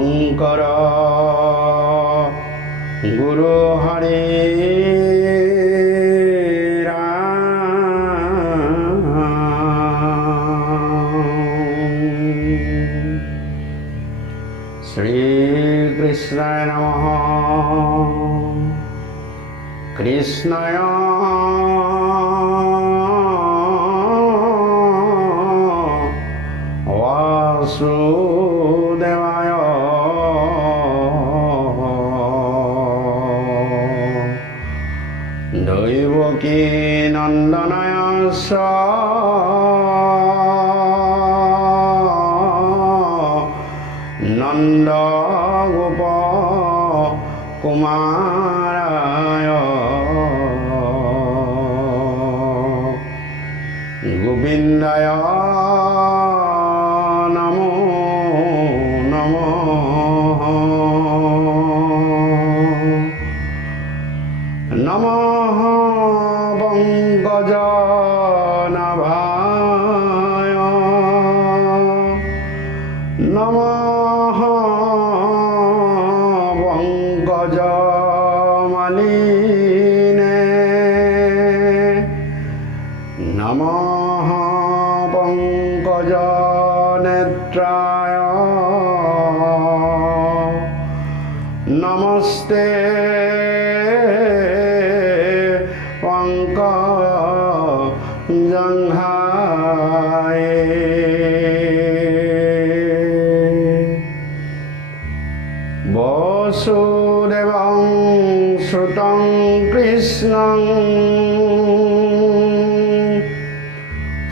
শঙ্কৰ গুৰু হৰে শ্রীকৃষ্ণায় নমঃ। কৃষ্ণায় বাসুদেবায় দৈবকী নন্দনায় নন্দ গোপ কুমারায় গোবিন্দায় নমো নমঃ। নমঃ পঙ্কজনাভায় নমঃ পঙ্কজমালিনে নমঃ পঙ্কজনেত্রায় নমস্তে পঙ্কজঙ্ঘায়। বসুদেবং সুতং কৃষ্ণং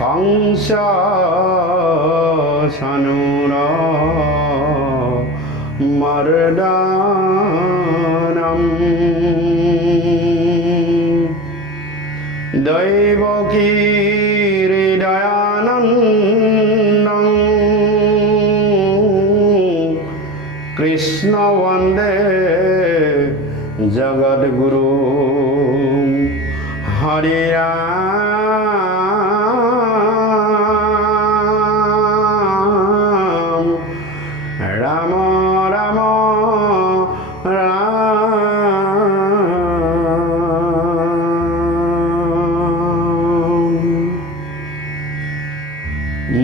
কংস সানুর মর্দনম দৈবকী হৃদয়ানন্দং কৃষ্ণ বন্দে জগদ্গুরু। হরে রাম রাম রাম রাম।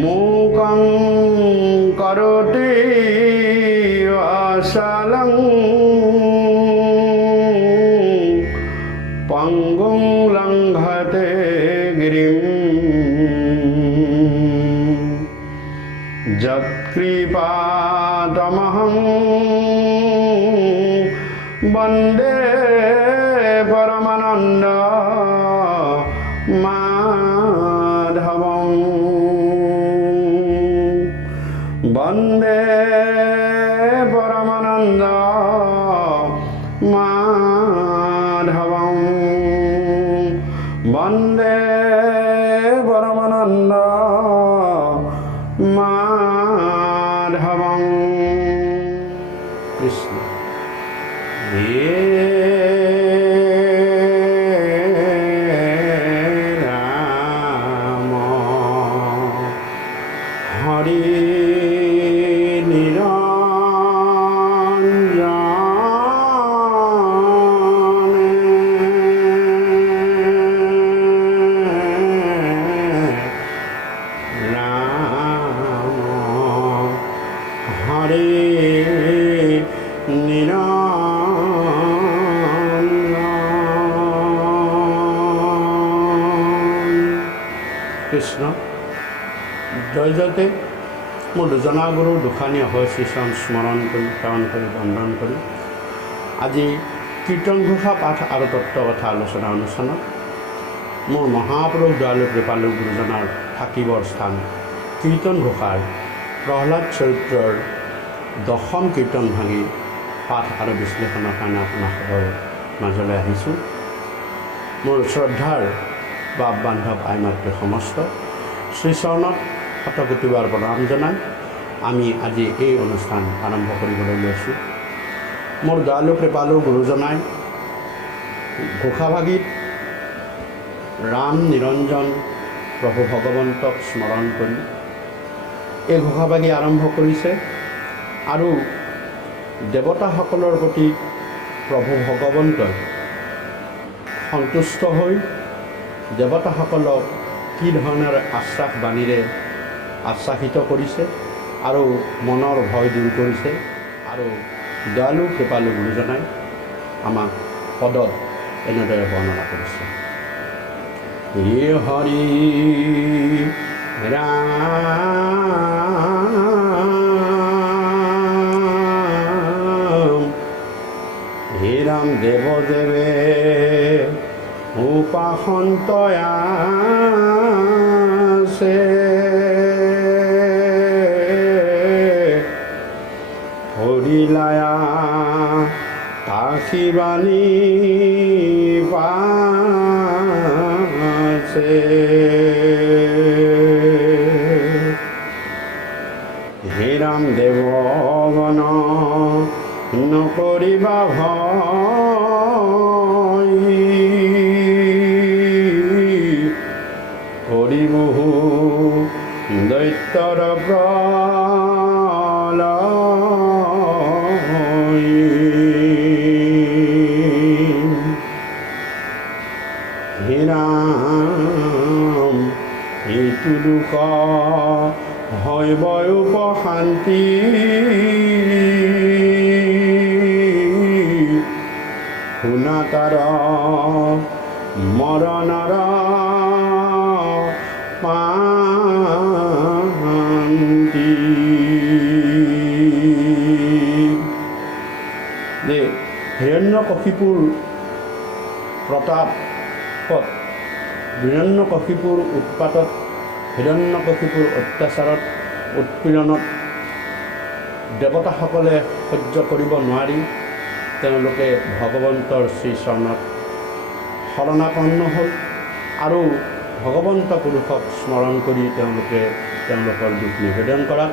মূকং করোতি বাচালং পঙ্গুং লঙ্ঘতে গিরিম যৎকৃপাতমহং বন্দে পরমানন্দ মাধবং বন্দে পরমানন্দ মাধবং বন্দে পরমানন্দ মাধবং। কৃষ্ণ রাম হরে কৃষ্ণ জয় জয়তে মোৰ দুজনা গুৰু দুখানী হয় শ্ৰীচৰণ স্মৰণ কৰি সেৱন কৰি বন্দন কৰি আজি কীৰ্তন ঘোষা পাঠ আৰু তত্ত্ব কথা আলোচনা অনুষ্ঠানত মোৰ মহাপুৰুষ দয়ালু কৃপালু গুৰুজনাৰ থাকিবৰ স্থান কীৰ্তন ঘোষাৰ প্ৰহ্লাদ চৰিত্ৰৰ দশম কীৰ্তন ভাঙি পাঠ আৰু বিশ্লেষণৰ কাৰণে আপোনাসকলৰ মাজলৈ আহিছোঁ। মোৰ শ্ৰদ্ধাৰ বাপ বান্ধৱ আই মাতৃ সমস্ত শ্ৰীচৰণত শতকোটিবাৰ প্ৰণাম জনাই আমি আজি এই অনুষ্ঠান আৰম্ভ কৰিবলৈ লৈছোঁ। মোৰ দয়ালু কৃপালু গুৰুজনাই ঘোষাভাগীত ৰাম নিৰঞ্জন প্ৰভু ভগৱন্তক স্মৰণ কৰি এই ঘোষাভাগী আৰম্ভ কৰিছে আৰু দেৱতাসকলৰ প্ৰতি প্ৰভু ভগৱন্তই সন্তুষ্ট হৈ দেৱতাসকলক কি ধৰণৰ আশ্বাস বাণীৰে আশ্বাসিত কৰিছে আৰু মনৰ ভয় দূৰ কৰিছে আৰু দয়ালু কৃপালু গুৰুজনাই আমাক পদত এনেদৰে বৰ্ণনা কৰিছে। হে হৰি ৰাম, হে ৰাম দেব দেবে উপাসন্ত আছে, হৰিলায়া তাকি বাণী পাছে, হে ৰাম দেৱগণ নকৰিবা ভয়, কৰি বহু দৈত্যৰ প্ৰলয়, হে ৰাম এইটো দুখ হয় উপশান্তি, শুনা তাৰ মৰণৰ শান্তি। যে হিৰণ্যকশিপুৰ প্ৰতাপত, হিৰণ্যকশিপুৰ উৎপাতত, হিৰণ্যকশিপুৰ অত্যাচাৰত, উৎপীড়নত দেৱতাসকলে সহ্য কৰিব নোৱাৰি তেওঁলোকে ভগৱন্তৰ শ্ৰীচৰণত শৰণাপন্ন হ'ল আৰু ভগৱন্ত পুৰুষক স্মৰণ কৰি তেওঁলোকে তেওঁলোকৰ দুখ নিবেদন কৰাত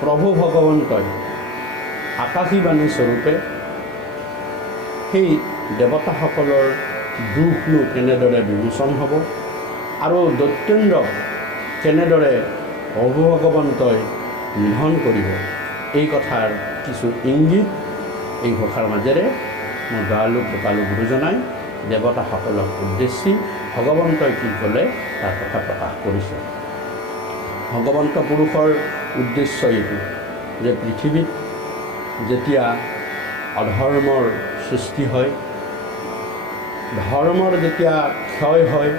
প্ৰভু ভগৱন্তই আকাশীবাণী স্বৰূপে সেই দেৱতাসকলৰ দুখনো কেনেদৰে বিমোচন হ'ব আৰু দৈত্যেন্দ্ৰক কেনেদৰে প্ৰভু ভগৱন্তই নিধন কৰিব, এই কথাৰ কিছু ইংগিত এই ঘোষাৰ মাজেৰে মোৰ দয়ালু কৃপালু গুৰুজনাই দেৱতাসকলক উদ্দেশ্যি ভগৱন্তই কি ক'লে তাৰ কথা প্ৰকাশ কৰিছে। ভগৱন্ত পুৰুষৰ উদ্দেশ্য এইটো যে পৃথিৱীত যেতিয়া অধৰ্মৰ সৃষ্টি হয়, ধৰ্মৰ যেতিয়া ক্ষয় হয়,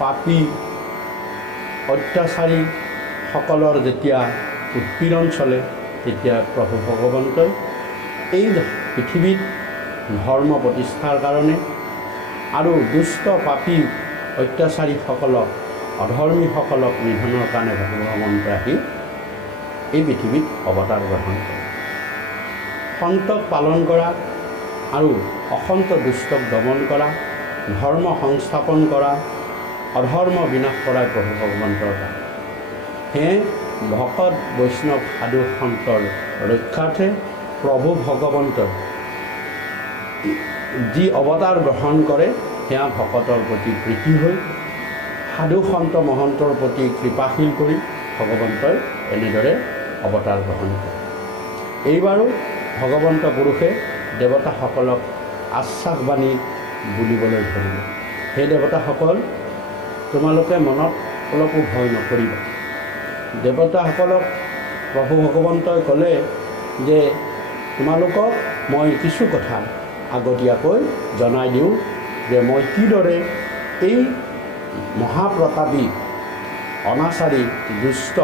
পাপী অত্যাচাৰীসকলৰ যেতিয়া উৎপীড়ন চলে, তেতিয়া প্ৰভু ভগৱন্তই এই পৃথিৱীত ধৰ্ম প্ৰতিষ্ঠাৰ কাৰণে আৰু দুষ্ট পাপী অত্যাচাৰীসকলক, অধৰ্মীসকলক নিধনৰ কাৰণে প্ৰভু ভগৱন্তই আহি এই পৃথিৱীত অৱতাৰ গ্ৰহণ কৰে। সন্তক পালন কৰা আৰু অসন্ত দুষ্টক দমন কৰা, ধৰ্ম সংস্থাপন কৰা, অধৰ্ম বিনাশ কৰাই প্ৰভু ভগৱন্তৰ কাম। সেয়ে ভকত বৈষ্ণৱ সাধু সন্তৰ ৰক্ষাৰ্থে প্ৰভু ভগৱন্তই যি অৱতাৰ গ্ৰহণ কৰে সেয়া ভকতৰ প্ৰতি প্ৰীতি হৈ, সাধু সন্ত মহন্তৰ প্ৰতি কৃপাশীল কৰি ভগৱন্তই এনেদৰে অৱতাৰ গ্ৰহণ কৰে। এইবাৰো ভগৱন্ত পুৰুষে দেৱতাসকলক আশ্বাসবাণী বুলিবলৈ ধৰিলে। সেই দেৱতাসকল, তোমালোকে মনত অলপো ভয় নকৰিবা। দেৱতাসকলক প্ৰভু ভগৱন্তই ক'লে যে তোমালোকক মই কিছু কথা আগতীয়াকৈ জনাই দিওঁ যে মই কিদৰে এই মহাপ্ৰতাপী অনাচাৰী দুষ্ট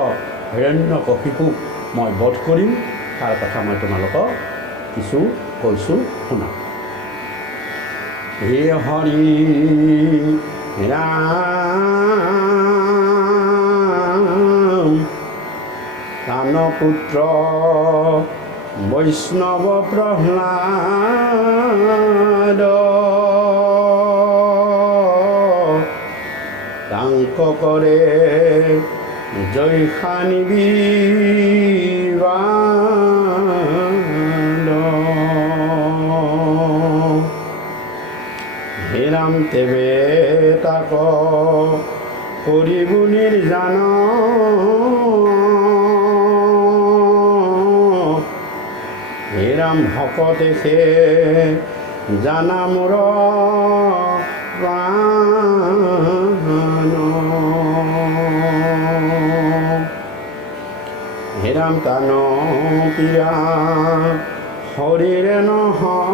হিৰণ্যকশিপুক মই বধ কৰিম, তাৰ কথা মই তোমালোকক কিছু কৈছোঁ, শুনা। হে হৰি ৰাম, প্ৰাণপুত্ৰ বৈষ্ণৱ প্ৰহ্লাদ, তাংক কৰে জয়খানি বিবাদ, হে ৰাম তেবে তাক কৰিব নিৰ্জান, হেৰাম ভকতে সে জানা মোৰ প্ৰাণ হেৰাম তান পীৰা শৰীৰে নহয়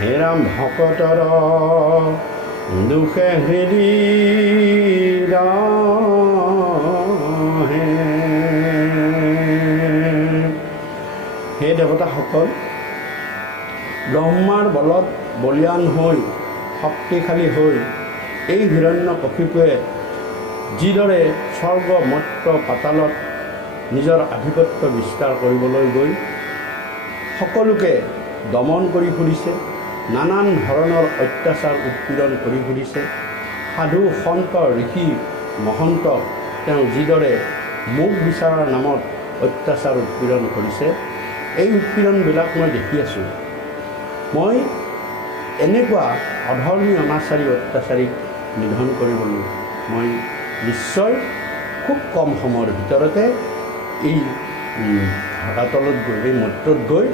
হেৰাম ভকতৰ দুখে হৃদি হে দেৱতাসকল, ব্ৰহ্মাৰ বলত বলীয়ান হৈ শক্তিশালী হৈ এই হিৰণ্যকশিপুৱে যিদৰে স্বৰ্গ মৰ্ত্য পাতালত নিজৰ আধিপত্য বিস্তাৰ কৰিবলৈ গৈ সকলোকে দমন কৰি ফুৰিছে, নানান ধৰণৰ অত্যাচাৰ উৎপীড়ন কৰি ফুৰিছে, সাধু সন্ত ঋষি মহন্তক তেওঁ যিদৰে মোক বিচাৰৰ নামত অত্যাচাৰ উৎপীড়ন কৰিছে, এই উৎপীড়নবিলাক মই দেখি আছোঁ। মই এনেকুৱা অধৰ্মী অনাচাৰী অত্যাচাৰীক নিধন কৰিবলৈ মই নিশ্চয় খুব কম সময়ৰ ভিতৰতে এই ভাগাতলত গৈ এই মৰ্ত্যত গৈ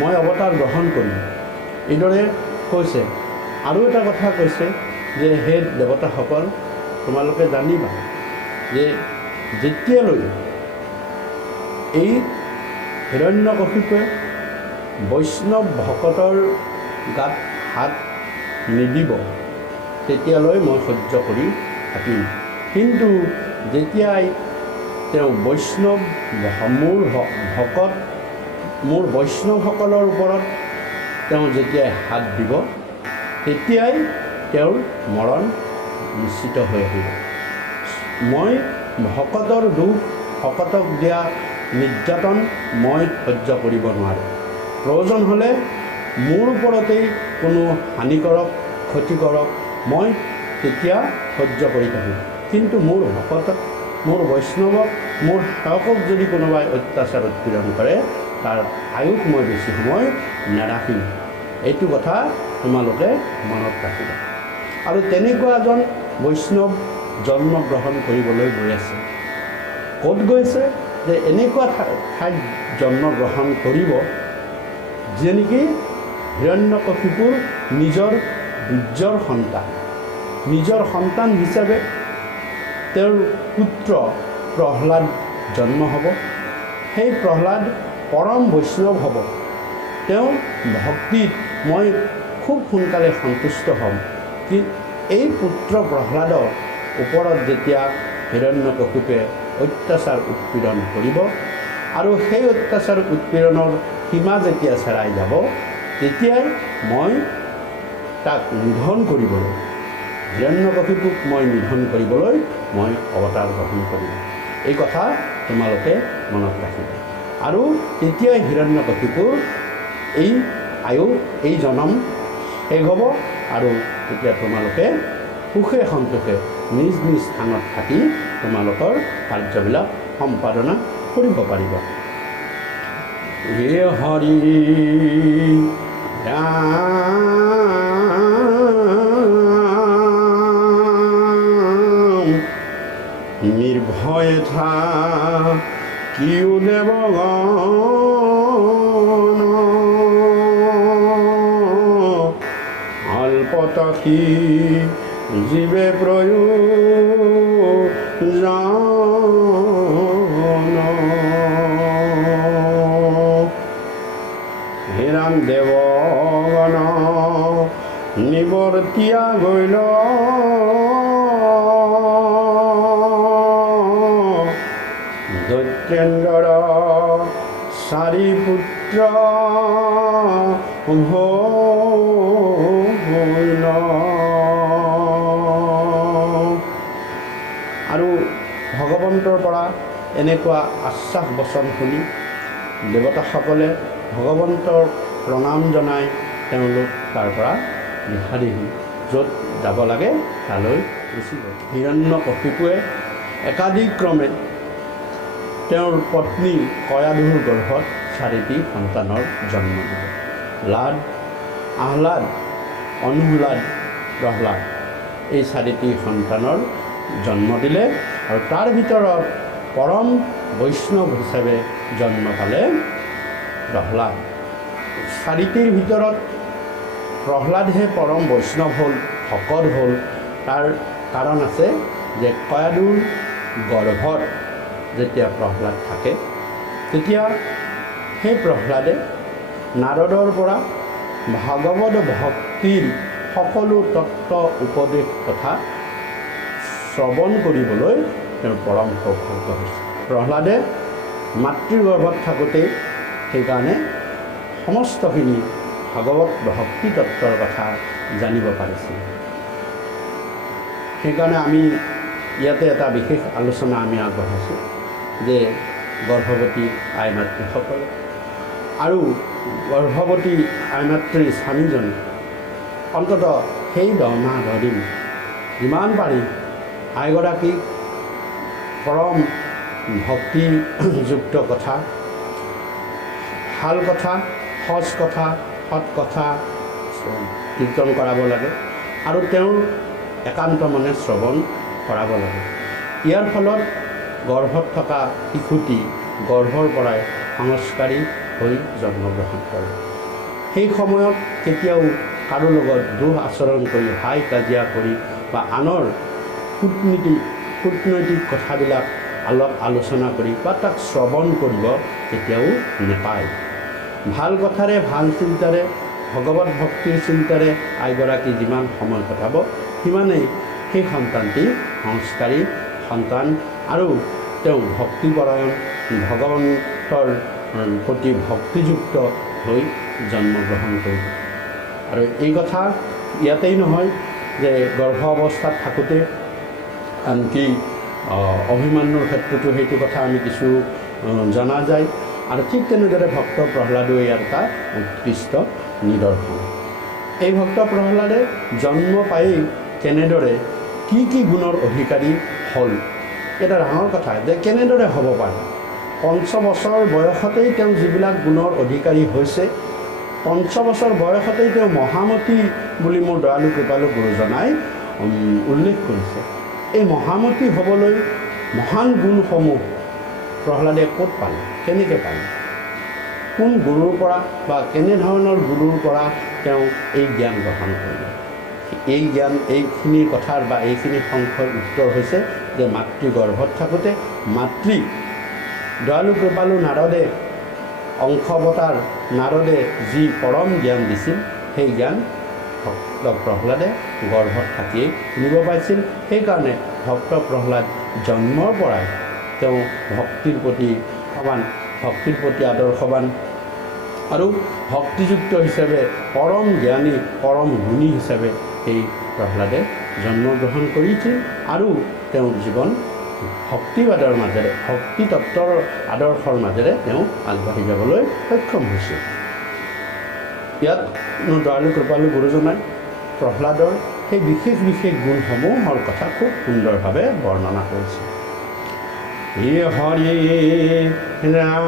মই অৱতাৰ গ্ৰহণ কৰিম। এইদৰে কৈছে। আৰু এটা কথা কৈছে যে হে দেৱতাসকল, তোমালোকে জানিবা যে যেতিয়ালৈ এই হিৰণ্যকশিপুৱে বৈষ্ণৱ ভকতৰ গাত হাত নিদিব তেতিয়ালৈ মই সহ্য কৰি থাকিম। কিন্তু যেতিয়াই তেওঁ বৈষ্ণৱ মোৰ ভকত মোৰ বৈষ্ণৱসকলৰ ওপৰত তেওঁ যেতিয়াই হাত দিব তেতিয়াই তেওঁৰ মৰণ নিশ্চিত হৈ আহিব। মই ভকতৰ দুখ, ভকতক দিয়া নিৰ্যাতন মই সহ্য কৰিব নোৱাৰোঁ। প্ৰয়োজন হ'লে মোৰ ওপৰতেই কোনো হানি কৰক, ক্ষতি কৰক, মই তেতিয়া সহ্য কৰি থাকিম। কিন্তু মোৰ ভকতক, মোৰ বৈষ্ণৱক, মোৰ সেৱকক যদি কোনোবাই অত্যাচাৰ উৎপীড়ন কৰে তাৰ আয়ুস মই বেছি সময় নাৰাখিম। এইটো কথা তোমালোকে মনত ৰাখিবা। আৰু তেনেকুৱা এজন বৈষ্ণৱ জন্মগ্ৰহণ কৰিবলৈ গৈ আছে। ক'ত গৈছে? যে এনেকুৱা ঠাইত জন্মগ্ৰহণ কৰিব যে নেকি হিৰণ্যকশিপুৰ নিজৰ বীৰ্যৰ সন্তান। নিজৰ সন্তান হিচাপে তেওঁৰ পুত্ৰ প্ৰহ্লাদ জন্ম হ'ব। সেই প্ৰহ্লাদ পৰম বৈষ্ণৱ হ'ব। তেওঁ ভক্তিত মই খুব সোনকালে সন্তুষ্ট হ'ম। কি এই পুত্ৰ প্ৰহ্লাদৰ ওপৰত যেতিয়া হিৰণ্যকশিপুৱে অত্যাচাৰ উৎপীড়ন কৰিব আৰু সেই অত্যাচাৰ উৎপীড়নৰ সীমা যেতিয়া চেৰাই যাব তেতিয়াই মই তাক নিধন কৰিবলৈ, হিৰণ্যকশিপুক মই নিধন কৰিবলৈ মই অৱতাৰ গ্ৰহণ কৰিম। এই কথা তোমালোকে মনত ৰাখিবা। আৰু তেতিয়াই হিৰণ্যকশিপুৰ এই আয়ু, এই জনম শেষ হ'ব আৰু তেতিয়া তোমালোকে সুখে সন্তোষে নিজ নিজ স্থানত থাকি তোমালোকৰ কাৰ্যবিলাক সম্পাদনা কৰিব পাৰিবা। হে হৰি ৰাম নিৰ্ভয়ে থা কিউ দেৱগণ অল্পতসী জীৱে প্ৰয়োজন হে ৰাম দেৱগণ নিৱৰ্তিয়া গৈল দৈত্যেন্দ্ৰৰ চাৰি পুত্ৰ হৈল। আৰু ভগৱন্তৰ পৰা এনেকুৱা আশ্বাস বচন শুনি দেৱতাসকলে ভগৱন্তৰ প্ৰণাম জনাই তেওঁলোক তাৰ পৰা দিশাদিশি য'ত যাব লাগে তালৈ গুচি গ'ল। হিৰণ্যকশিপুৱে একাদিক্ৰমে তেওঁৰ পত্নী কয়াধুৰ গৰ্ভত 4টি সন্তানৰ জন্ম দিব। লাড, আহ্লাদ, অনুহ্লাদ, প্ৰহ্লাদ এই 4টি সন্তানৰ জন্ম দিলে আৰু তাৰ ভিতৰত পৰম বৈষ্ণৱ হিচাপে জন্ম পালে প্ৰহ্লাদ। চাৰিটিৰ ভিতৰত প্ৰহ্লাদহে পৰম বৈষ্ণৱ হ'ল, ভকত হ'ল। তাৰ কাৰণ আছে যে কয়াদুৰ গৰ্ভত যেতিয়া প্ৰহ্লাদ থাকে তেতিয়া সেই প্ৰহ্লাদে নাৰদৰ পৰা ভাগৱত ভক্তিৰ সকলো তত্ত্ব উপদেশ কথা শ্ৰৱণ কৰিবলৈ তেওঁৰ পৰম সৌভাগ্য হৈছে। প্ৰহ্লাদে মাতৃৰ গৰ্ভত থাকোঁতেই সেইকাৰণে সমস্তখিনি ভাগৱত ভক্তি তত্ত্বৰ কথা জানিব পাৰিছিল। সেইকাৰণে আমি ইয়াতে এটা বিশেষ আলোচনা আমি আগবঢ়াইছোঁ যে গৰ্ভৱতী আই মাতৃসকলে আৰু গৰ্ভৱতী আই মাতৃৰ স্বামীজনে অন্ততঃ সেই 10 মাহ 10 দিন যিমান পাৰি আইগৰাকীক পৰম ভক্তিযুক্ত কথা, ভাল কথা, সজ কথা, সৎ কথা কীৰ্তন কৰাব লাগে আৰু তেওঁৰ একান্ত মনে শ্ৰৱণ কৰাব লাগে। ইয়াৰ ফলত গৰ্ভত থকা শিশুটি গৰ্ভৰ পৰাই সংস্কাৰী হৈ জন্মগ্ৰহণ কৰে। সেই সময়ত কেতিয়াও কাৰো লগত দুখ আচৰণ কৰি হাই কাজিয়া কৰি বা আনৰ কূটনৈতিক কথাবিলাক আলোচনা কৰি বা তাক শ্ৰৱণ কৰিব কেতিয়াও নেপায়। ভাল কথাৰে, ভাল চিন্তাৰে, ভগৱত ভক্তিৰ চিন্তাৰে আইগৰাকী যিমান সময় কটাব সিমানেই সেই সন্তানটি সংস্কাৰী সন্তান আৰু তেওঁ ভক্তিপৰায়ণ, ভগৱন্তৰ প্ৰতি ভক্তিযুক্ত হৈ জন্মগ্ৰহণ কৰিব। আৰু এই কথা ইয়াতেই নহয় যে গৰ্ভ অৱস্থাত থাকোঁতে আনকি অভিমন্যুৰ ক্ষেত্ৰতো সেইটো কথা আমি কিছু জনা যায়। আৰু ঠিক তেনেদৰে ভক্ত প্ৰহ্লাদো ইয়াৰ এটা উৎকৃষ্ট নিদৰ্শন। এই ভক্ত প্ৰহ্লাদে জন্ম পায়েই কেনেদৰে কি গুণৰ অধিকাৰী হ'ল, এটা ডাঙৰ কথা যে কেনেদৰে হ'ব পাৰে। 5 বছৰ বয়সতেই তেওঁ যিবিলাক গুণৰ অধিকাৰী হৈছে, 5 বছৰ বয়সতেই তেওঁ মহামতী বুলি মোৰ দয়ালু কৃপালু গুৰুজনাই উল্লেখ কৰিছে। এই মহামতী হ'বলৈ মহান গুণসমূহ প্ৰহ্লাদে ক'ত পালে, কেনেকৈ পালে, কোন গুৰুৰ পৰা বা কেনেধৰণৰ গুৰুৰ পৰা তেওঁ এই জ্ঞান গ্ৰহণ কৰিলে। এই জ্ঞান, এইখিনি কথাৰ বা এইখিনি সংখ্যাৰ উত্তৰ হৈছে যে মাতৃ গৰ্ভত থাকোঁতে মাতৃ দয়ালু কৃপালু নাৰদে, অংশৱতাৰ নাৰদে যি পৰম জ্ঞান দিছিল সেই জ্ঞান ভক্ত প্ৰহ্লাদে গৰ্ভত থাকিয়েই শুনিব পাইছিল। সেইকাৰণে ভক্ত প্ৰহ্লাদ জন্মৰ পৰাই তেওঁ ভক্তিৰ প্ৰতি সমান, ভক্তিৰ প্ৰতি আদৰ্শৱান আৰু ভক্তিযুক্ত হিচাপে পৰম জ্ঞানী, পৰম গুণী হিচাপে এই প্ৰহ্লাদে জন্মগ্ৰহণ কৰিছিল আৰু তেওঁৰ জীৱন ভক্তিবাদৰ মাজেৰে, ভক্তি তত্ত্বৰ আদৰ্শৰ মাজেৰে তেওঁ আগবাঢ়ি যাবলৈ সক্ষম হৈছিল। ইয়াত দয়ালু কৃপালু গুৰুজনাই প্ৰহ্লাদৰ সেই বিশেষ গুণসমূহৰ কথা খুব সুন্দৰভাৱে বৰ্ণনা কৰিছে। হৰি ৰাম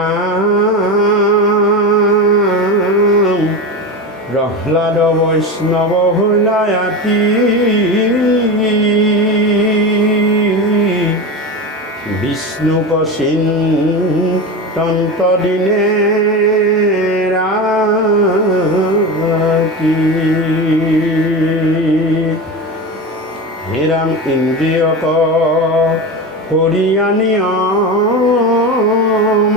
প্ৰহ্লাদ বৈষ্ণৱ ভোলায়াতি বিষ্ণুক চিন্তন্ত দিনে ৰাতি হে ৰাম ইন্দ্ৰিয়ক হৰিয়ানিয়ম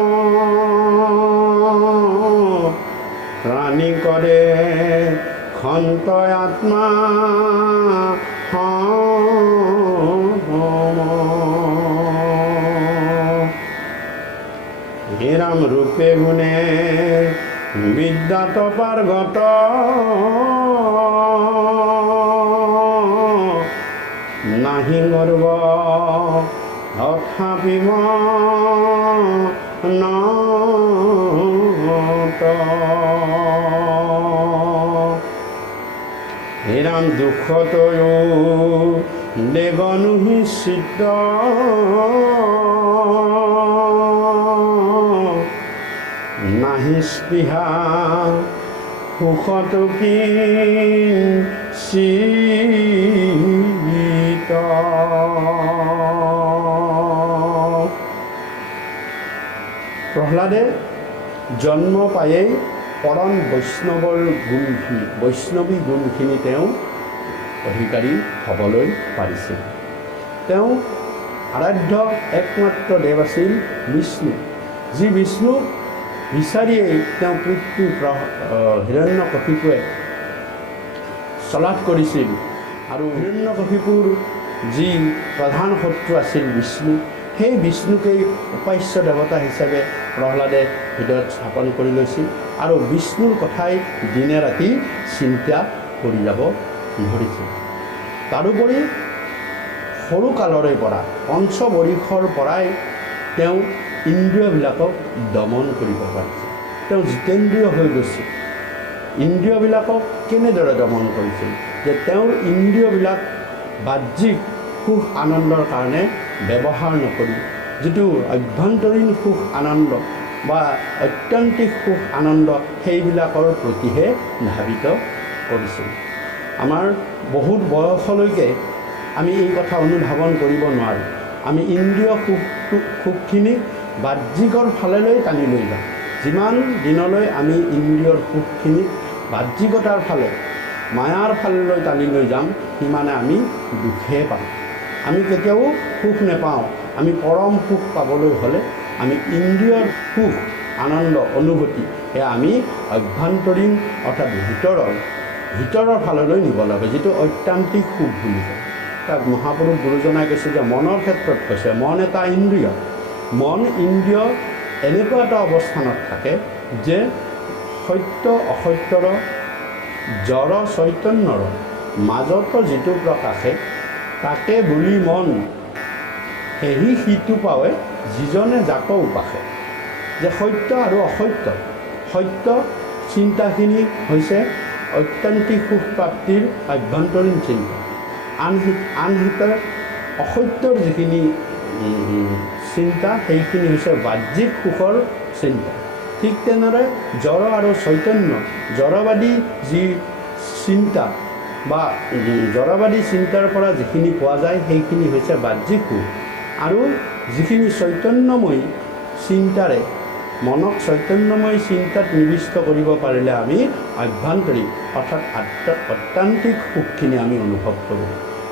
প্ৰাণী কৰে খন্ত আত্মা হে ৰাম ৰূপে গুণে বিদ্যাত পাৰ্গত নাহি গৰ্ব তথাপি নত হে ৰাম দুখতয়ো দেগনুহিচিত নাহি স্পৃহা সুখতো কিঞ্চিত প্ৰহ্লাদে জন্ম পায়েই পৰম বৈষ্ণৱৰ গুণখিনি বৈষ্ণৱী গুণখিনি তেওঁ অধিকাৰী হ'বলৈ পাৰিছিল। তেওঁ আৰাধ্য একমাত্ৰ দেৱ আছিল বিষ্ণু, যি বিষ্ণুক বিচাৰিয়েই তেওঁ পিতৃ হিৰণ্যকশিপুৱে চলাথ কৰিছিল। আৰু হিৰণ্যকশিপুৰ যি প্ৰধান শত্ৰু আছিল বিষ্ণু, সেই বিষ্ণুকেই উপাস্য দেৱতা হিচাপে প্ৰহ্লাদে হৃদয়ত স্থাপন কৰি লৈছিল আৰু বিষ্ণুৰ কথাই দিনে ৰাতি চিন্তা কৰি যাব ধৰিছিল। তাৰোপৰি সৰু কালৰে পৰা পঞ্চবৰিষৰ পৰাই তেওঁ ইন্দ্ৰিয়বিলাকক দমন কৰিব পাৰিছিল। তেওঁ জিতেন্দ্ৰিয় হৈ গৈছিল। ইন্দ্ৰিয়বিলাকক কেনেদৰে দমন কৰিছিল? যে তেওঁৰ ইন্দ্ৰিয়বিলাক বাহ্যিক সুখ আনন্দৰ কাৰণে ব্যৱহাৰ নকৰি যিটো অভ্যন্তৰীণ সুখ আনন্দ বা ঐত্যান্তিক সুখ আনন্দ সেইবিলাকৰ প্ৰতিহে ধাবিত কৰিছিল। আমাৰ বহুত বয়সলৈকে আমি এই কথা অনুধাৱন কৰিব নোৱাৰোঁ। আমি ইন্দ্ৰিয় সুখখিনি বাহ্যিকৰ ফাললৈ টানি লৈ যাওঁ। যিমান দিনলৈ আমি ইন্দ্ৰিয়ৰ সুখখিনি বাহ্যিকতাৰ ফালে মায়াৰ ফাললৈ টানি লৈ যাম, সিমানে আমি দুখে পাম। আমি কেতিয়াও সুখ নেপাওঁ। আমি পৰম সুখ পাবলৈ হ'লে আমি ইন্দ্ৰিয়ৰ সুখ আনন্দ অনুভূতি সেয়া আমি অভ্যন্তৰীণ অৰ্থাৎ ভিতৰৰ ফাললৈ নিব লাগে, যিটো ঐত্যান্তিক সুখ বুলি কয়। তাক মহাপুৰুষ গুৰুজনাই কৈছে যে মনৰ ক্ষেত্ৰত কৈছে, মন এটা ইন্দ্ৰিয়। মন ইন্দ্ৰিয় এনেকুৱা এটা অৱস্থানত থাকে যে সত্য অসত্যৰ জড় চৈতন্যৰ মাজত যিটো প্ৰকাশে তাকে বুলি মন সেহি সিটো পাৱে যিজনে যাক উপাসে। যে সত্য আৰু অসত্য, সত্য চিন্তাখিনি হৈছে ঐত্যান্তিক সুখ প্ৰাপ্তিৰ আভ্যন্তৰীণ চিন্তা। আনহাতে অসত্যৰ যিখিনি চিন্তা সেইখিনি হৈছে বাহ্যিক সুখৰ চিন্তা। ঠিক তেনেদৰে জড় আৰু চৈতন্য, জড়বাদী যি চিন্তা বা জড়বাদী চিন্তাৰ পৰা যিখিনি পোৱা যায় সেইখিনি হৈছে বাহ্যিক সুখ। আৰু যিখিনি চৈতন্যময়ী চিন্তাৰে মনক চৈতন্যময়ী চিন্তাত নিবিষ্ট কৰিব পাৰিলে আমি আভ্যন্তৰীণ অৰ্থাৎ অত্যান্তিক সুখখিনি আমি অনুভৱ কৰোঁ।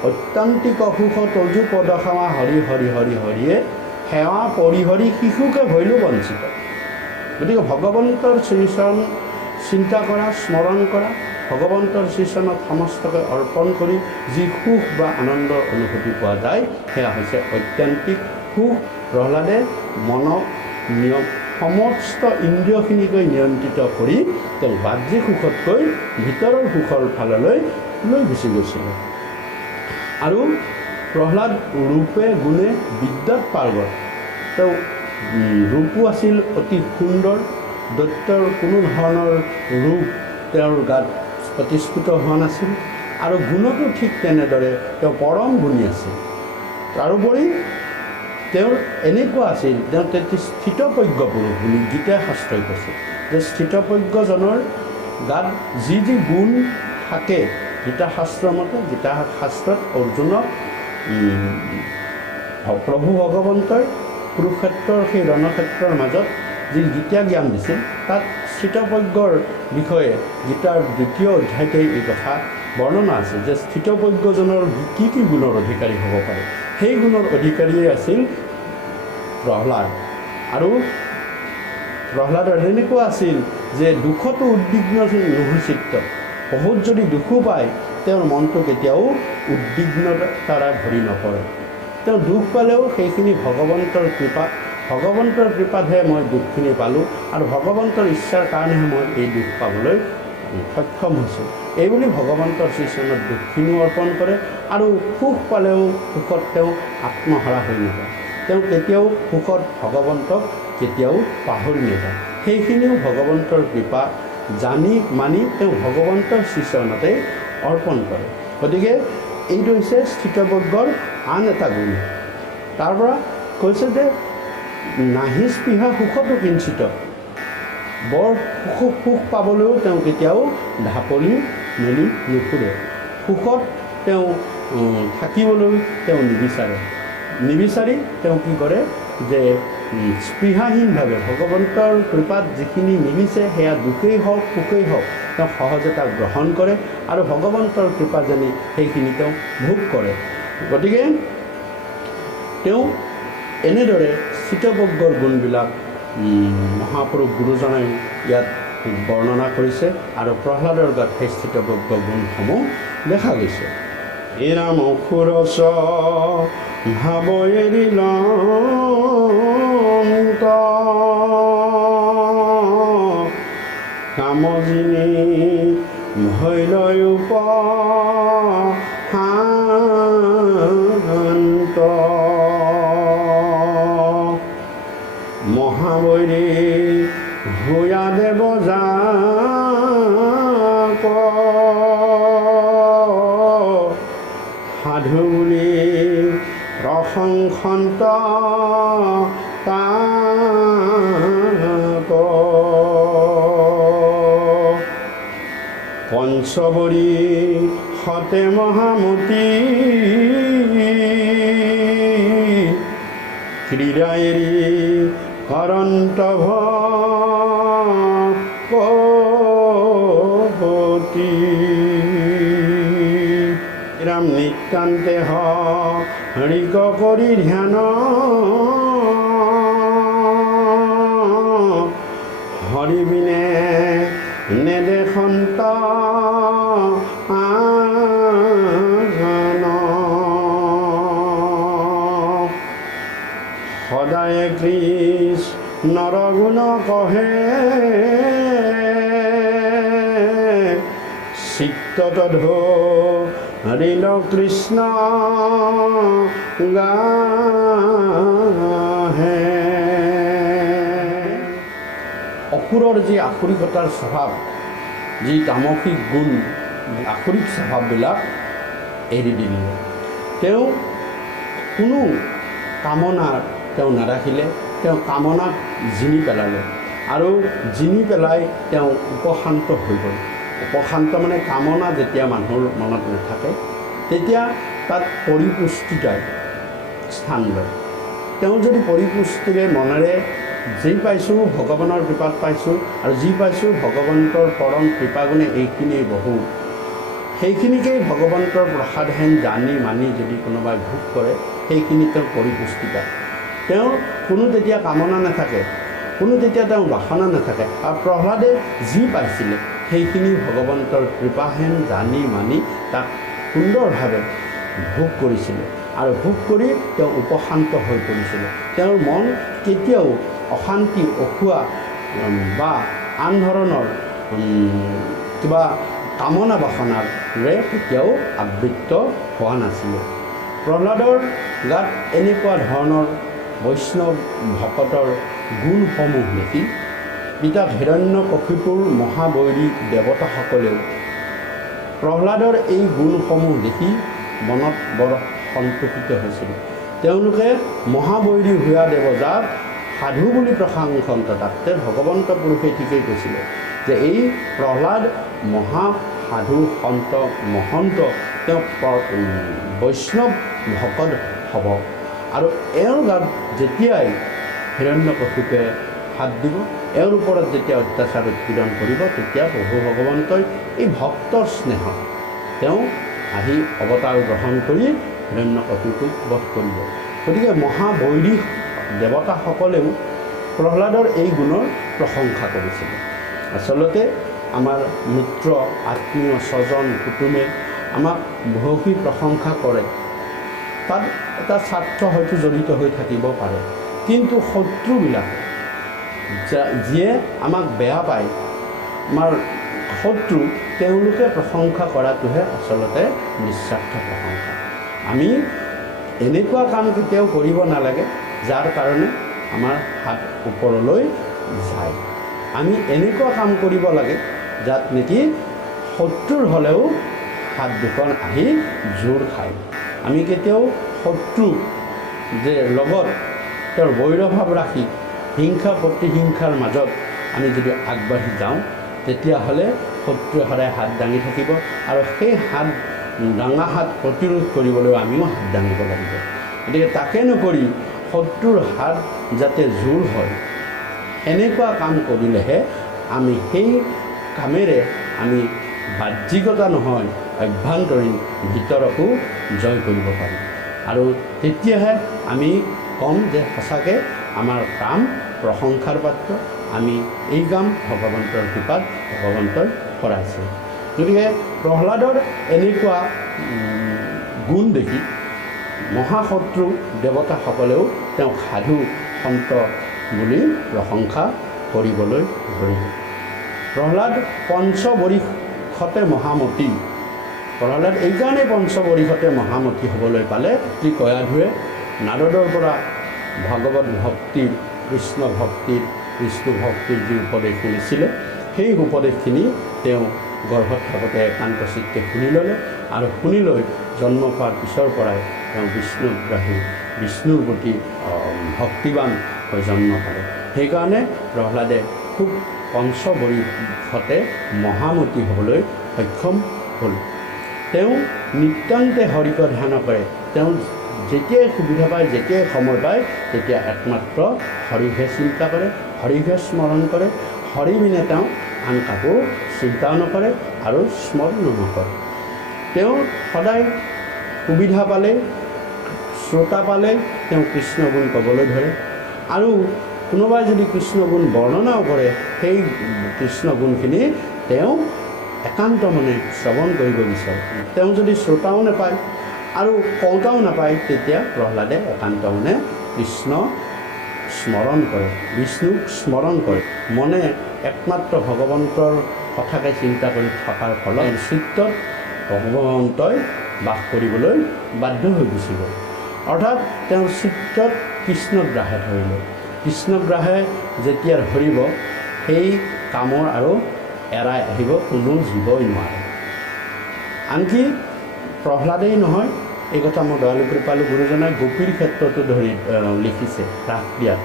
অত্যান্তিক সুখ তজু পদ সেৱা হৰি হৰি হৰি হৰিয়ে সেৱা পৰিহৰি শিশুকে ভৈলো বঞ্চিত। গতিকে ভগৱন্তৰ শ্ৰীচৰণ চিন্তা কৰা, স্মৰণ কৰা, ভগৱন্তৰ শ্ৰীচৰণত সমস্তকে অৰ্পণ কৰি যি সুখ বা আনন্দৰ অনুভূতি পোৱা যায় সেয়া হৈছে ঐত্যান্তিক সুখ। প্ৰহ্লাদে মনক সমস্ত ইন্দ্ৰিয়খিনিকৈ নিয়ন্ত্ৰিত কৰি তেওঁ বাহ্যিক সুখতকৈ ভিতৰৰ সুখৰ ফাললৈ লৈ গুচি গৈছিলে। আৰু প্ৰহ্লাদ ৰূপে গুণে বিদ্যাত পাৰ্গত। তেওঁ ৰূপো আছিল অতি সুন্দৰ। দৈত্যৰ কোনো ধৰণৰ ৰূপ তেওঁৰ গাত প্ৰতিস্ফুট হোৱা নাছিল। আৰু গুণতো ঠিক তেনেদৰে তেওঁ পৰম গুণী আছিল। তাৰোপৰি তেওঁৰ এনেকুৱা আছিল, তেওঁ স্থিতপ্ৰজ্ঞ পুৰুষ বুলি গীতাই শাস্ত্ৰই কৈছে যে স্থিতপ্ৰজ্ঞজনৰ গাত যি যি গুণ থাকে, গীতা শাস্ত্ৰৰ মতে, গীতা শাস্ত্ৰত অৰ্জুনক প্ৰভু ভগৱন্তই কুৰুক্ষেত্ৰৰ সেই ৰণক্ষেত্ৰৰ মাজত যি গীতা জ্ঞান দিছিল, তাত স্থিতপ্ৰজ্ঞৰ বিষয়ে গীতাৰ 2য় অধ্যায়তেই এই কথা বৰ্ণনা আছে যে স্থিতপ্ৰজ্ঞজনৰ কি কি গুণৰ অধিকাৰী হ'ব পাৰে। সেই গুণৰ অধিকাৰীয়ে আছিল প্ৰহ্লাদ। আৰু প্ৰহ্লাদৰ এনেকুৱা আছিল যে দুখতো উদ্বিগ্ন নহৈচিত্ত। বহুত যদি দুখো পায় তেওঁৰ মনটো কেতিয়াও উদ্বিগ্নতাৰে ভৰি নপৰে। তেওঁ দুখ পালেও সেইখিনি ভগৱন্তৰ কৃপাতহে মই দুখখিনি পালোঁ আৰু ভগৱন্তৰ ইচ্ছাৰ কাৰণেহে মই এই দুখ পাবলৈ সক্ষম হৈছোঁ। এইবুলি ভগৱন্তৰ শ্ৰীচৰণত দুখখিনিও অৰ্পণ কৰে। আৰু সুখ পালেও সুখত তেওঁ আত্মহাৰা হৈ নাযায়। তেওঁ কেতিয়াও সুখত ভগৱন্তক কেতিয়াও পাহৰি নাযায়। সেইখিনিও ভগৱন্তৰ কৃপা জানি মানি তেওঁ ভগৱন্তৰ শ্ৰীচৰণতে অৰ্পণ কৰে। গতিকে এইটো হৈছে স্থিতপ্ৰজ্ঞৰ আন এটা গুণ। তাৰ পৰা কৈছে যে নাহি স্পৃহা সুখতো কিঞ্চিত। বৰ সুখ পাবলৈও তেওঁ কেতিয়াও ঢাপলি মেলি নুফুৰে। সুখত তেওঁ থাকিবলৈ তেওঁ নিবিচাৰি তেওঁ কি কৰে যে স্পৃহাহীনভাৱে ভগৱন্তৰ কৃপাত যিখিনি মিলিছে সেয়া দুখেই হওক সুখেই হওক তেওঁ সহজে তাক গ্ৰহণ কৰে আৰু ভগৱন্তৰ কৃপা যেনে সেইখিনি তেওঁ ভোগ কৰে। গতিকে তেওঁ এনেদৰে চিতবজ্ঞৰ গুণবিলাক মহাপুৰুষ গুৰুজনাই ইয়াত বৰ্ণনা কৰিছে আৰু প্ৰহ্লাদৰ গাত সেই চিতবজ্ঞ গুণসমূহ দেখা গৈছে। এৰাম অসুৰচ ভাৱ এৰিল কামজিনী ভৈলয় উপশান্ত মহাবৈৰী ভূয়া দেৱ যাক সাধু বুলি প্ৰশংসন্ত তাক পঞ্চবৰী সতে মহামতী ক্ৰীড়া এৰি কৰন্ত ভকতি ৰাম নিত্যান্তে হৰিক কৰি ধ্যান হৰি বিনে নেদেখন্ত সদায় কৃষ্ণৰ গুণ কহে চিত্তত ধৰিল কৃষ্ণ গাহে। অসুৰৰ যি আসুৰিকতাৰ স্বভাৱ, যি তামসিক গুণ, আসুৰিক স্বভাৱবিলাক এৰি দিলে। তেওঁ কোনো কামনা তেওঁ নাৰাখিলে, তেওঁ কামনাক জিনি পেলালে আৰু জিনি পেলাই তেওঁ উপশান্ত হৈ গ'ল। উপশান্ত মানে কামনা যেতিয়া মানুহৰ মনত নাথাকে তেতিয়া তাত পৰিপুষ্টিতাই স্থান লয়। তেওঁ যদি পৰিপুষ্টিৰে মনেৰে যি পাইছোঁ ভগৱানৰ কৃপাত পাইছোঁ আৰু যি পাইছোঁ ভগৱন্তৰ পৰম কৃপাগুণে এইখিনিয়ে বহু, সেইখিনিকেই ভগৱন্তৰ প্ৰসাদহেন জানি মানি যদি কোনোবাই ভোগ কৰে সেইখিনি তেওঁৰ পৰিপুষ্টি পায়। তেওঁৰ কোনো তেতিয়া কামনা নাথাকে, কোনো তেতিয়া তেওঁৰ বাসনা নাথাকে আৰু প্ৰহ্লাদে যি পাইছিলে সেইখিনি ভগৱন্তৰ কৃপাহেন জানি মানি তাক সুন্দৰভাৱে ভোগ কৰিছিলে আৰু ভোগ কৰি তেওঁ উপশান্ত হৈ পৰিছিলে। তেওঁৰ মন কেতিয়াও অশান্তি অসুৱা বা আন ধৰণৰ কিবা কামনা বাসনাৰে কেতিয়াও আবৃত্ত হোৱা নাছিলে। প্ৰহ্লাদৰ গাত এনেকুৱা ধৰণৰ বৈষ্ণৱ ভকতৰ গুণসমূহ দেখি পিতা হিৰণ্যকশিপুৰ মহাবৈৰী দেৱতাসকলেও প্ৰহ্লাদৰ এই গুণসমূহ দেখি মনত বৰ সন্তোষিত হৈছিল। তেওঁলোকে মহাবৈৰী ভূয়া দেৱ যাক সাধু বুলি প্ৰশংসন্ত, তাতে ভগৱন্ত পুৰুষে ঠিকেই কৈছিলে যে এই প্ৰহ্লাদ মহা সাধু সন্ত মহন্ত, তেওঁ বৈষ্ণৱ ভকত হ'ব আৰু এওঁৰ গাত যেতিয়াই হিৰণ্যকশিপুৰে হাত দিব, এওঁৰ ওপৰত যেতিয়া অত্যাচাৰ উৎপীড়ন কৰিব, তেতিয়া প্ৰভু ভগৱন্তই এই ভক্তৰ স্নেহত তেওঁ আহি অৱতাৰ গ্ৰহণ কৰি হিৰণ্যকশিপুক বধ কৰিব। গতিকে মহাবৈৰী দেৱতাসকলেও প্ৰহ্লাদৰ এই গুণৰ প্ৰশংসা কৰিছিলে। আচলতে আমাৰ মিত্ৰ আত্মীয় স্বজন কুটুমে আমাক বহুখিনি প্ৰশংসা কৰে, তাত এটা স্বাৰ্থ হয়তো জড়িত হৈ থাকিব পাৰে, কিন্তু শত্ৰুবিলাকে যিয়ে আমাক বেয়া পায়, আমাৰ শত্ৰু, তেওঁলোকে প্ৰশংসা কৰাটোহে আচলতে নিস্বাৰ্থ প্ৰশংসা। আমি এনেকুৱা কাম কেতিয়াও কৰিব নালাগে যাৰ কাৰণে আমাৰ হাত ওপৰলৈ যায়। আমি এনেকুৱা কাম কৰিব লাগে যাত নেকি শত্ৰুৰ হ'লেও হাত দুখন আহি জোৰ খায়। আমি কেতিয়াও শত্ৰু যে লগত তেওঁৰ বৈৰভাৱ ৰাখি হিংসা প্ৰতিহিংসাৰ মাজত আমি যদি আগবাঢ়ি যাওঁ, তেতিয়াহ'লে শত্ৰুৱে সদায় হাত দাঙি থাকিব আৰু সেই দাঙা হাত প্ৰতিৰোধ কৰিবলৈ আমিও হাত দাঙিব লাগিব। গতিকে তাকে নকৰি শত্ৰুৰ হাত যাতে জোৰ হয় এনেকুৱা কাম কৰিলেহে আমি সেই কামেৰে আমি বাহ্যিকতা নহয় অভ্যন্তৰীণ ভিতৰকো জয় কৰিব পাৰিম আৰু তেতিয়াহে আমি ক'ম যে সঁচাকৈ আমাৰ কাম প্ৰশংসাৰ পাত্ৰ আমি এই কাম ভগৱন্তৰ কৃপাত ভগৱন্তই কৰাইছে গতিকে প্ৰহ্লাদৰ এনেকুৱা গুণ দেখি মহাশত্ৰু দেৱতাসকলেও তেওঁক সাধু সন্ত বুলি প্ৰশংসা কৰিবলৈ ধৰিলে প্ৰহ্লাদ পঞ্চবৰিষতে মহামতী প্ৰহ্লাদ এইকাৰণে পঞ্চবৰিষতে মহামতী হ'বলৈ পালে কি কয়াধুৱে নাৰদৰ পৰা ভাগৱত ভক্তিৰ কৃষ্ণ ভক্তিৰ বিষ্ণু ভক্তিৰ যি উপদেশ শুনিছিলে সেই উপদেশখিনি তেওঁ গৰ্ভত থাকোঁতে একান্তচিত্তে শুনি ল'লে আৰু শুনি লৈ জন্ম পোৱাৰ পিছৰ পৰাই তেওঁ বিষ্ণুগ্ৰাহী বিষ্ণুৰ প্ৰতি ভক্তিবান হৈ জন্ম পালে সেইকাৰণে প্ৰহ্লাদে খুব পঞ্চবৰিষতে মহামতী হ'বলৈ সক্ষম হ'ল তেওঁ নিতান্তে হৰিক ধ্যান কৰে তেওঁ যেতিয়াই সুবিধা পায় যেতিয়াই সময় পায় তেতিয়া একমাত্ৰ হৰিহে চিন্তা কৰে হৰিহে স্মৰণ কৰে হৰি বিনে তেওঁ আন কাকো চিন্তাও নকৰে আৰু স্মৰণো নকৰে তেওঁ সদায় সুবিধা পালে শ্ৰোতা পালে তেওঁ কৃষ্ণ গুণ ক'বলৈ ধৰে আৰু কোনোবাই যদি কৃষ্ণ গুণ বৰ্ণনাও কৰে সেই কৃষ্ণ গুণখিনি তেওঁ একান্ত মনে শ্ৰৱণ কৰিব বিচাৰে তেওঁ যদি শ্ৰোতাও নাপায় আৰু কওঁতাও নাপায় তেতিয়া প্ৰহ্লাদে একান্ত মনে কৃষ্ণ স্মৰণ কৰে বিষ্ণুক স্মৰণ কৰে মনে একমাত্ৰ ভগৱন্তৰ কথাকে চিন্তা কৰি থকাৰ ফলত চিত্তত ভগৱন্তই বাস কৰিবলৈ বাধ্য হৈ গুচি গ'ল অৰ্থাৎ তেওঁৰ চিত্তত কৃষ্ণগ্ৰাহে ধৰিলে কৃষ্ণগ্ৰাহে যেতিয়া ধৰিব সেই কামৰ আৰু এৰাই আহিব কোনো জীৱই নোৱাৰে আনকি প্ৰহ্লাদেই নহয় এই কথা মোৰ দয়ালু কৃপালু গুৰুজনাই গোপীৰ ক্ষেত্ৰতো ধৰি লিখিছে ৰাস দিয়াত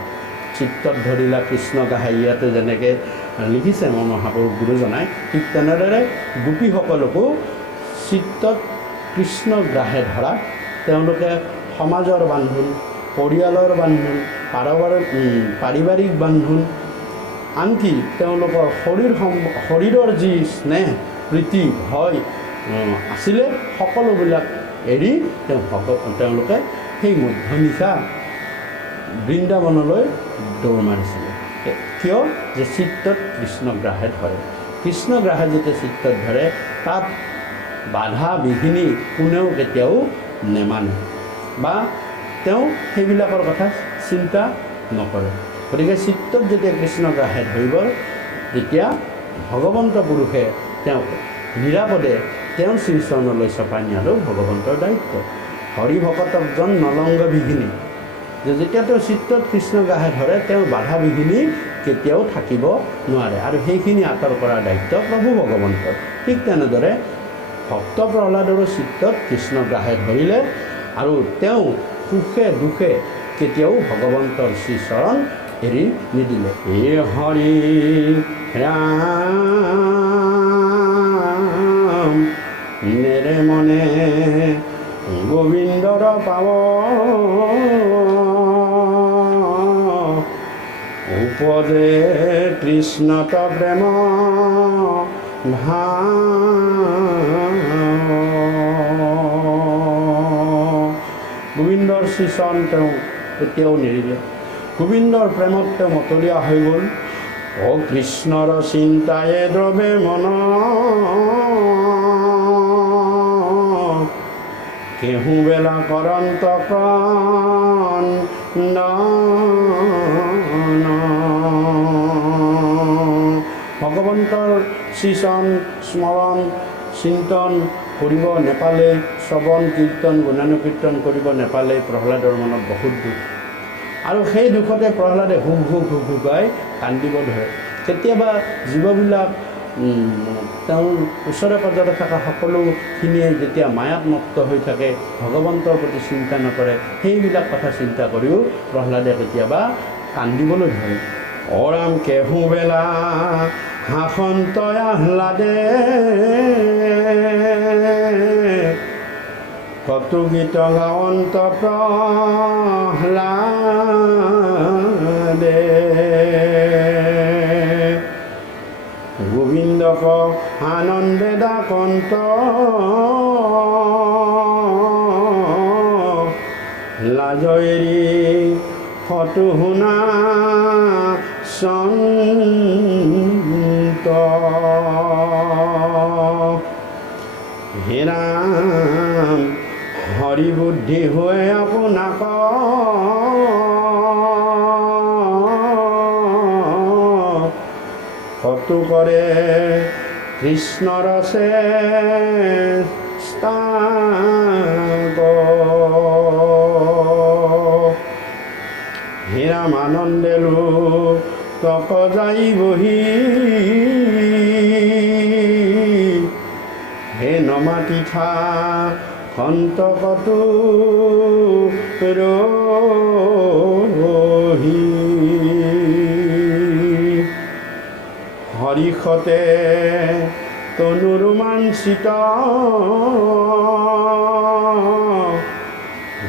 চিত্তত ধৰিলা কৃষ্ণ গাহে ইয়াতে যেনেকৈ লিখিছে মোৰ মহাপুৰুষ গুৰুজনাই ঠিক তেনেদৰে গোপীসকলকো চিত্তত কৃষ্ণগ্ৰাহে ধৰা তেওঁলোকে সমাজৰ বান্ধোন পৰিয়ালৰ বান্ধোন পাৰিবাৰিক বান্ধোন আনকি তেওঁলোকৰ শৰীৰৰ যি স্নেহ প্ৰীতি ভয় আছিলে সকলোবিলাক এৰি তেওঁলোকে সেই মধ্যনিশা বৃন্দাবনলৈ দৌৰ মাৰিছিলে কিয় যে চিত্তত কৃষ্ণগ্ৰাহে ধৰে কৃষ্ণগ্ৰাহে যেতিয়া চিত্তত ধৰে তাত বাধা বিঘিনি কোনেও কেতিয়াও নেমানে বা তেওঁ সেইবিলাকৰ কথা চিন্তা নকৰে গতিকে চিত্তত যেতিয়া কৃষ্ণগ্ৰাহে ধৰিব তেতিয়া ভগৱন্ত পুৰুষে তেওঁক নিৰাপদে তেওঁৰ শ্ৰীচৰণলৈ চপাই নিয়াটো ভগৱন্তৰ দায়িত্ব হৰি ভকতকজন নলংগ বিঘিনি যে যেতিয়া তেওঁ চিত্তত কৃষ্ণগ্ৰাহে ধৰে তেওঁৰ বাধা বিঘিনি কেতিয়াও থাকিব নোৱাৰে আৰু সেইখিনি আঁতৰ কৰাৰ দায়িত্ব প্ৰভু ভগৱন্তৰ ঠিক তেনেদৰে ভক্ত প্ৰহ্লাদৰো চিত্তত কৃষ্ণগ্ৰাহে ধৰিলে আৰু তেওঁ সুখে দুখে কেতিয়াও ভগৱন্তৰ শ্ৰীচৰণ এৰি নিদিলে হে হৰি ৰাম নেৰে মনে গোবিন্দৰ পাৱ উপদে কৃষ্ণত প্ৰেম গোবিন্দৰ শ্ৰীচৰণ তেওঁ কেতিয়াও নেৰিলে গোবিন্দৰ প্ৰেমত তেওঁ মতলীয়া হৈ গ'ল অ কৃষ্ণৰ চিন্তায়ে দ্ৰৱে মন কেহু বেলা কৰন্ত প্ৰাণ ভগৱন্তৰ শ্ৰীচৰণ স্মৰণ চিন্তন কৰিব নেপালে শ্ৰৱণ কীৰ্তন গুণানুকীৰ্তন কৰিব নেপালে প্ৰহ্লাদৰ মনত বহুত দুখ আৰু সেই দুখতে প্ৰহ্লাদে হুগাই কান্দিব ধৰে কেতিয়াবা জীৱবিলাক তেওঁৰ ওচৰে পাজৰে থকা সকলোখিনিয়ে যেতিয়া মায়াত মত্ত হৈ থাকে ভগৱন্তৰ প্ৰতি চিন্তা নকৰে সেইবিলাক কথা চিন্তা কৰিও প্ৰহ্লাদে কেতিয়াবা কান্দিবলৈ ধৰে অৰাম কেহু বেলা হাসন্তয় আহ্লাদে কতু গীত গাৱন্ত প্ৰহ্লাদে গোবিন্দক আনন্দে ডাকন্ত লাজ এৰি ফটো শুনা সন্ত হে ৰাম হৰি বুদ্ধি হৈ আপোনাক কতু কৰে কৃষ্ণৰ চেষ্টা হে ৰাম আনন্দে লোক যাই বহি হে নমাতি থা সন্ত কতু ৰহি হৰিষতে তনু ৰোমাঞ্চিত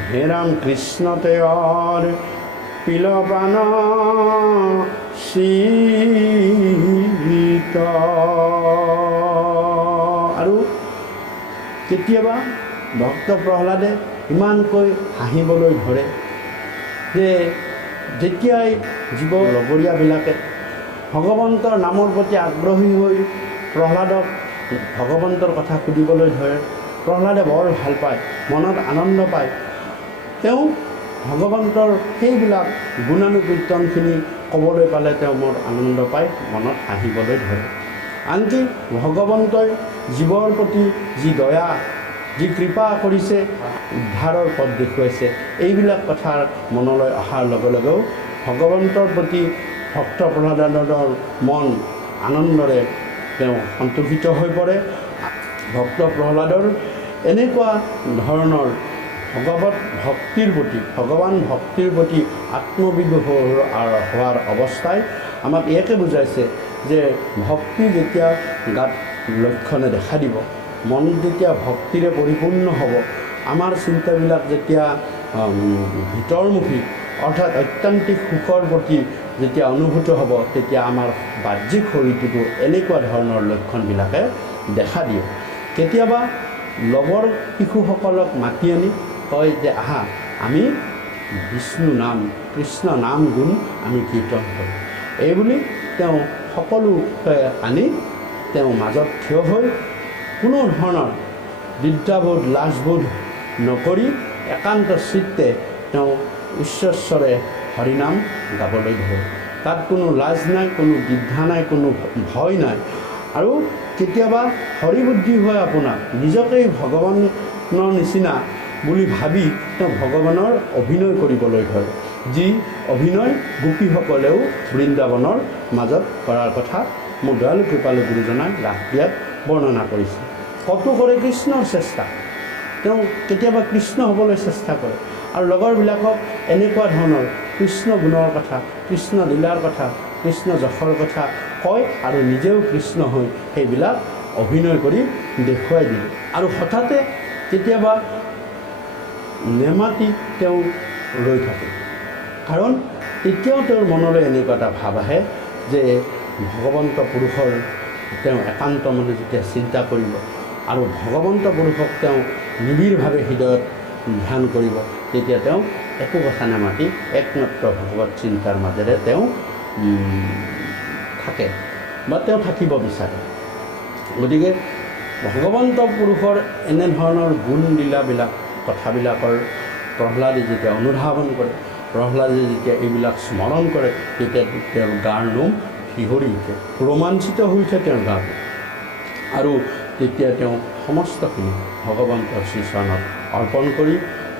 হে ৰাম কৃষ্ণ তেওঁৰ পিল প্ৰাণ শীত আৰু কেতিয়াবা ভক্ত প্ৰহ্লাদে ইমানকৈ হাঁহিবলৈ ধৰে যে যেতিয়াই জীৱ লগৰীয়াবিলাকে ভগৱন্তৰ নামৰ প্ৰতি আগ্ৰহী হৈ প্ৰহ্লাদক ভগৱন্তৰ কথা সুধিবলৈ ধৰে প্ৰহ্লাদে বৰ ভাল পায় মনত আনন্দ পায় তেওঁ ভগৱন্তৰ সেইবিলাক গুণানুকীৰ্তনখিনি ক'বলৈ পালে তেওঁ বৰ আনন্দ পায় মনত হাঁহিবলৈ ধৰে আনকি ভগৱন্তই জীৱৰ প্ৰতি যি দয়া যি কৃপা কৰিছে উদ্ধাৰৰ পথ দেখুৱাইছে এইবিলাক কথাৰ মনলৈ অহাৰ লগে লগেও ভগৱন্তৰ প্ৰতি ভক্ত প্ৰহ্লাদৰ মন আনন্দৰে তেওঁ সন্তোষিত হৈ পৰে ভক্ত প্ৰহ্লাদৰ এনেকুৱা ধৰণৰ ভগৱত ভক্তিৰ প্ৰতি ভগৱান ভক্তিৰ প্ৰতি আত্মবিভোৰ হোৱাৰ অৱস্থাই আমাক ইয়াকে বুজাইছে যে ভক্তি যেতিয়া গাত লক্ষণে দেখা দিব মন যেতিয়া ভক্তিৰে পৰিপূৰ্ণ হ'ব আমাৰ চিন্তাবিলাক যেতিয়া ভিতৰমুখী অৰ্থাৎ অত্যন্তিক সুখৰ প্ৰতি যেতিয়া অনুভূত হ'ব তেতিয়া আমাৰ বাহ্যিক শৰীৰটোতো এনেকুৱা ধৰণৰ লক্ষণবিলাকে দেখা দিয়ে কেতিয়াবা লগৰ শিশুসকলক মাতি আনি কয় যে আহা আমি বিষ্ণু নাম কৃষ্ণ নাম গুণ আমি কীৰ্তন কৰোঁ এইবুলি তেওঁ সকলোকে আনি তেওঁ মাজত থিয় হৈ কোনো ধৰণৰ দ্বিধাবোধ লাজবোধ নকৰি একান্ত চিত্তে তেওঁ উচ্চস্বৰে হৰিনাম গাবলৈ ধৰে তাত কোনো লাজ নাই কোনো দ্বিধা নাই কোনো ভয় নাই আৰু কেতিয়াবা হৰিবুদ্ধি হৈ আপোনাক নিজকেই ভগৱানৰ নিচিনা বুলি ভাবি তেওঁ ভগৱানৰ অভিনয় কৰিবলৈ ধৰে যি অভিনয় গোপীসকলেও বৃন্দাবনৰ মাজত কৰাৰ কথা মোৰ দয়ালু কৃপালু গুৰুজনাই ৰাসক্ৰিয়াত বৰ্ণনা কৰিছে কতু কৰে কৃষ্ণৰ চেষ্টা তেওঁ কেতিয়াবা কৃষ্ণ হ'বলৈ চেষ্টা কৰে আৰু লগৰবিলাকক এনেকুৱা ধৰণৰ কৃষ্ণ গুণৰ কথা কৃষ্ণ লীলাৰ কথা কৃষ্ণ যশৰ কথা কয় আৰু নিজেও কৃষ্ণ হৈ সেইবিলাক অভিনয় কৰি দেখুৱাই দিয়ে আৰু হঠাতে কেতিয়াবা নেমাতি তেওঁ ৰৈ থাকে কাৰণ তেতিয়াও তেওঁৰ মনলৈ এনেকুৱা এটা ভাৱ আহে যে ভগৱন্ত পুৰুষৰ তেওঁ একান্ত মনে যেতিয়া চিন্তা কৰিব আৰু ভগৱন্ত পুৰুষক তেওঁ নিবিড়ভাৱে হৃদয়ত ধ্যান কৰিব তেতিয়া তেওঁ একো কথা নামাতি একমাত্ৰ ভগৱত চিন্তাৰ মাজেৰে তেওঁ থাকে বা তেওঁ থাকিব বিচাৰে গতিকে ভগৱন্ত পুৰুষৰ এনেধৰণৰ গুণ লীলাবিলাক কথাবিলাকৰ প্ৰহ্লাদে যেতিয়া অনুধাৱন কৰে প্ৰহ্লাদে যেতিয়া এইবিলাক স্মৰণ কৰে তেতিয়া তেওঁৰ গাৰ নোম শিহৰি উঠে ৰোমাঞ্চিত হৈ উঠে তেওঁৰ গাটো আৰু তেতিয়া তেওঁ সমস্তখিনি ভগৱন্তৰ শ্ৰীচৰণত অৰ্পণ কৰি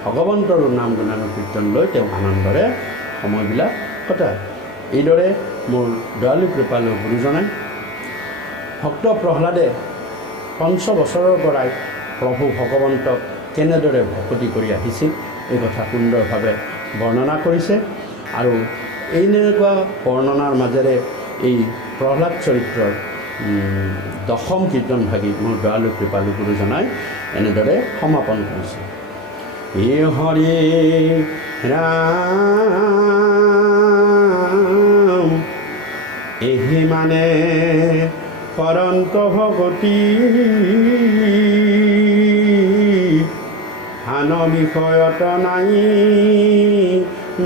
ভগৱন্তৰ নাম গুণানুকীৰ্তন লৈ তেওঁ আনন্দৰে সময়বিলাক কটায় এইদৰে মোৰ দয়ালু কৃপালু গুৰুজনাই ভক্ত প্ৰহ্লাদে ৫ বছৰৰ পৰাই প্ৰভু ভগৱন্তক কেনেদৰে ভকতি কৰি আহিছিল এই কথা সুন্দৰভাৱে বৰ্ণনা কৰিছে আৰু এনেকুৱা বৰ্ণনাৰ মাজেৰে এই প্ৰহ্লাদ চৰিত্ৰৰ দশম কীৰ্তন ভাগী মোৰ দয়ালু কৃপালু গুৰুজনাই এনেদৰে সমাপন কৰিছে। হে হৰে ৰাম এহি মানে পৰন্ত ভগতি আন বিষয়ত নাই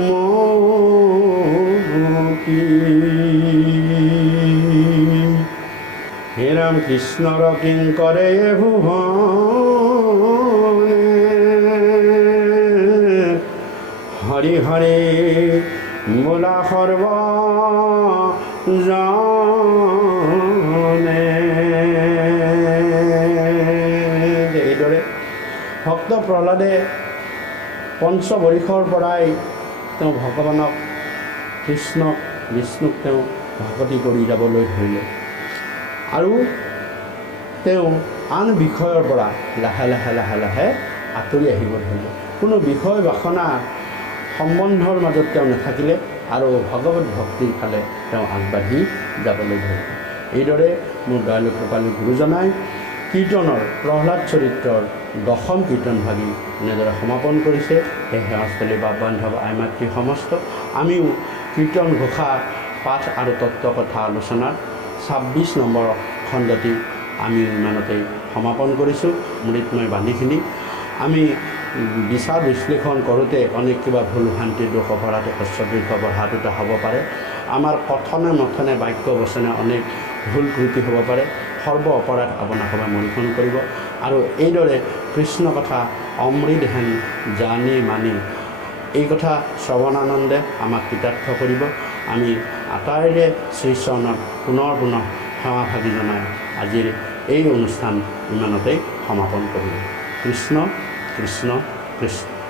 মতি। হে ৰাম কৃষ্ণৰ কিংকৰে ভুৱনে হৰি হৰি বোলা সৰ্ব জনে। এইদৰে ভক্ত প্ৰহ্লাদে পঞ্চবৰিষৰ পৰাই তেওঁ ভগৱানক কৃষ্ণক বিষ্ণুক তেওঁ ভকতি কৰি যাবলৈ ধৰিলে আৰু তেওঁ আন বিষয়ৰ পৰা লাহে লাহে লাহে লাহে আঁতৰি আহিব ধৰিলে। কোনো বিষয় বাসনা সম্বন্ধৰ মাজত তেওঁ নাথাকিলে আৰু ভগৱত ভক্তিৰ ফালে তেওঁ আগবাঢ়ি যাবলৈ ধৰিলে। এইদৰে মোৰ দয়ালু কৃপালু গুৰুজনাই কীৰ্তনৰ প্ৰহ্লাদ চৰিত্ৰৰ দশম কীৰ্তন ভাগি এনেদৰে সমাপন কৰিছে। সেই সেৱাস্থলী বা বান্ধৱ আই মাতৃ সমস্ত আমিও কীৰ্তন ঘোষা পাঠ আৰু তত্ত্ব কথা আলোচনাৰ 26 নম্বৰ খণ্ডটি আমি ইমানতে সমাপন কৰিছোঁ। মৃতময় বাণীখিনি আমি বিচাৰ বিশ্লেষণ কৰোঁতে অনেক কিবা ভুল ভ্ৰান্তি দোষ অপৰাধ অস্বদীৰ্ঘ বঢ়াটোতে হ'ব পাৰে। আমাৰ কথনে মথনে বাক্য বচনে অনেক ভুল ত্ৰুটি হ'ব পাৰে। সৰ্ব অপৰাধ আপোনাসৱে মৰিখন কৰিব আৰু এইদৰে কৃষ্ণ কথা অমৃত হেন জানি মানি এই কথা শ্ৰৱণানন্দে আমাক কৃতাৰ্থ কৰিব। আমি আটাইৰে শ্ৰীচৰণত পুনৰ সেৱা ভাগি জনাই আজিৰ এই অনুষ্ঠান ইমানতেই সমাপন কৰিলোঁ। কৃষ্ণ কৃষ্ণ কৃষ্ণ।